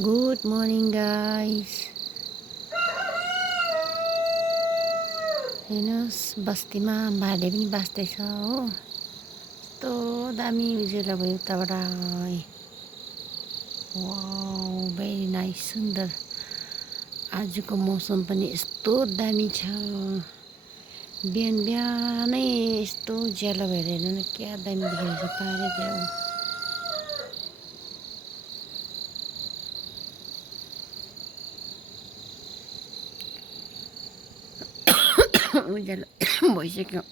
Good morning, guys. हेर्नुहोस् बस्तीमा भाले पनि बाँच्दैछ हो। यस्तो दामी उज्यालो भयो उताबाट। वाउ, भेरी नाइस, सुन्दर। आजको मौसम पनि यस्तो दामी छ। बिहान बिहानै यस्तो उज्यालो भएर हेर्नु न, क्या दामी देखिरहेको छ पारेतिर। उज्यालो भइसक्यो।